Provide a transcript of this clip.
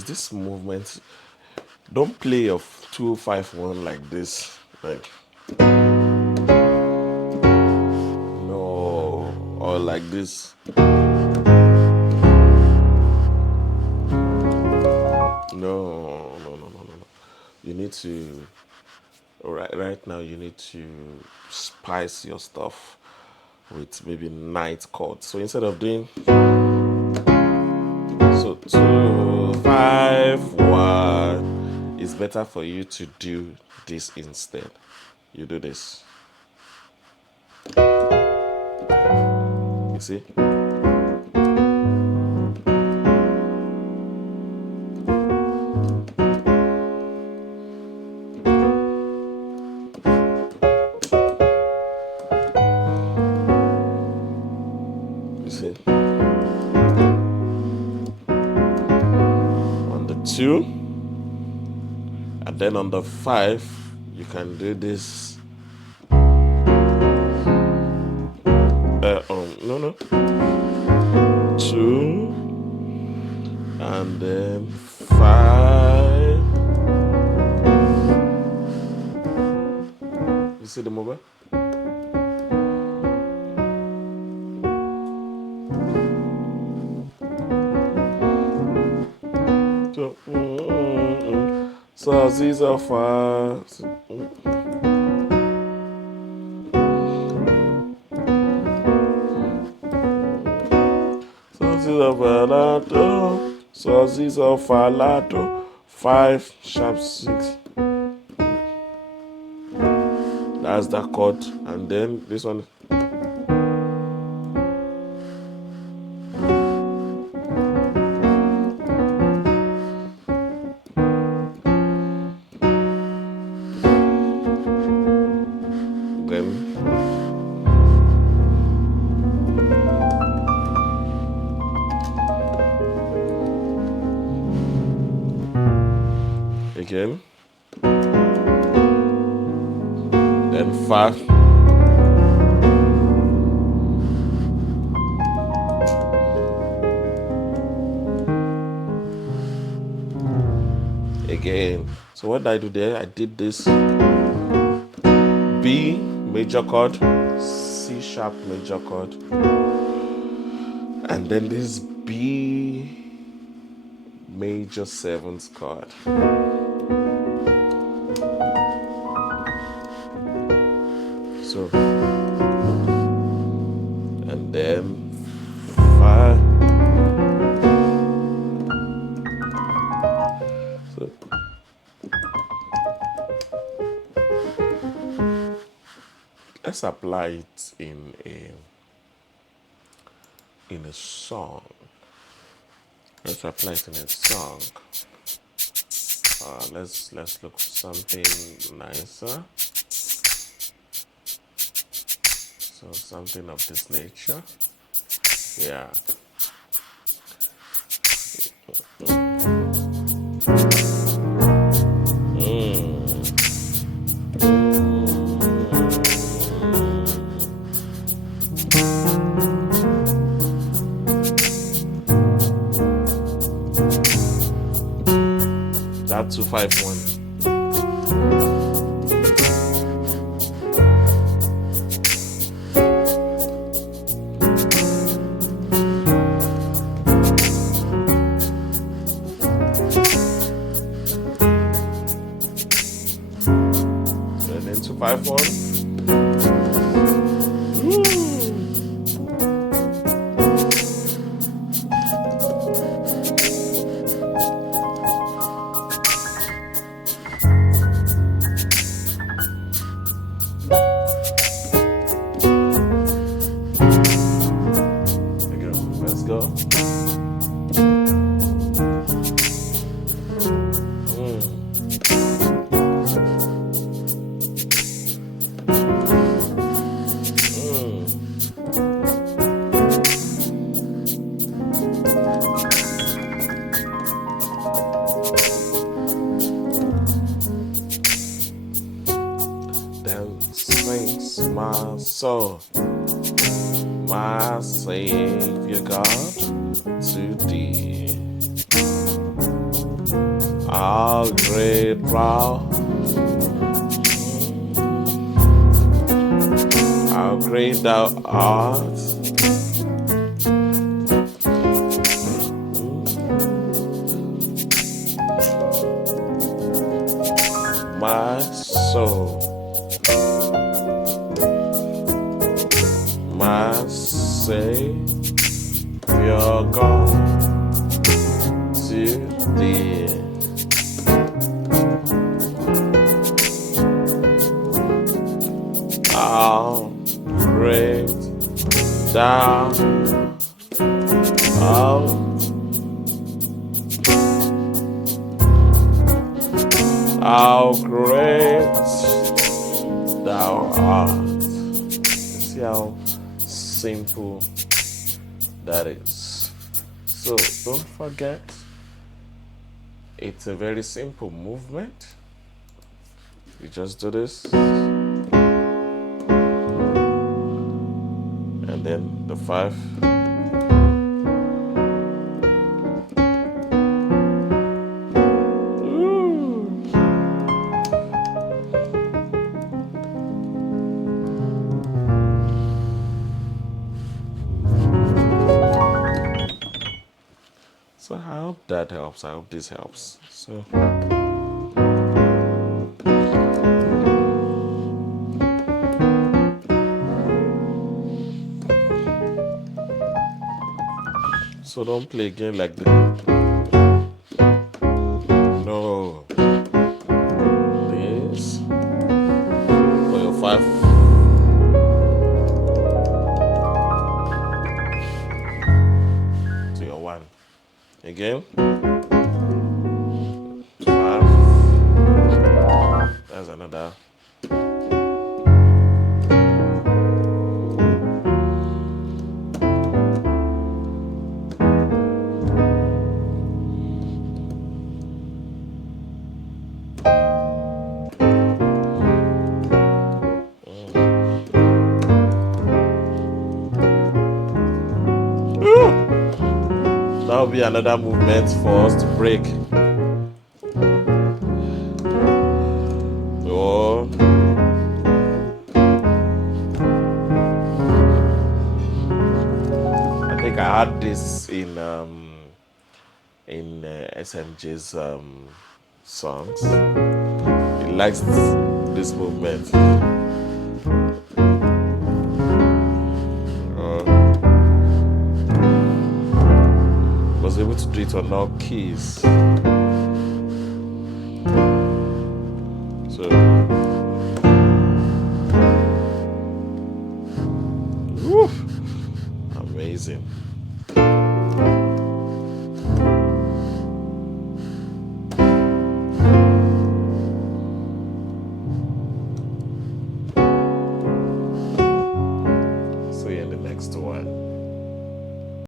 there's this movement. Don't play your 2-5-1 like this. Like no, or like this. No. You need to right now. You need to spice your stuff with maybe ninth chord. So instead of doing 2-5-1, it's better for you to do this instead. You do this. You see? You see? On the 2, and then on the 5, you can do this. No. 2, and then 5. You see the movement? So these are 5. So these are falato, 5 sharp 6. That's that chord, and then this one. Then again, then 5, again. So what did I do there? I did this B major chord, C sharp major chord, and then this B major 7th chord. So, and then 5. So, let's apply it in a song. Let's apply it in a song. Let's look for something nicer. So something of this nature. Yeah. That 2-5-1. And then 2-5-1. Let's go. Then sings my soul, my Savior God, to thee. How great thou, how great thou art. My soul, my Savior God, to thee. How great thou art, how great thou art. See how simple that is. So don't forget, it's a very simple movement. You just do this, and then the 5. So I hope that helps. I hope this helps. So don't play again like that. No. This for your 5. To your 1. Again. 5. That's another. That will be another movement for us to break. Oh. I think I had this in SMJ's songs. He likes this movement. Was able to do it on all keys. So, woo, amazing.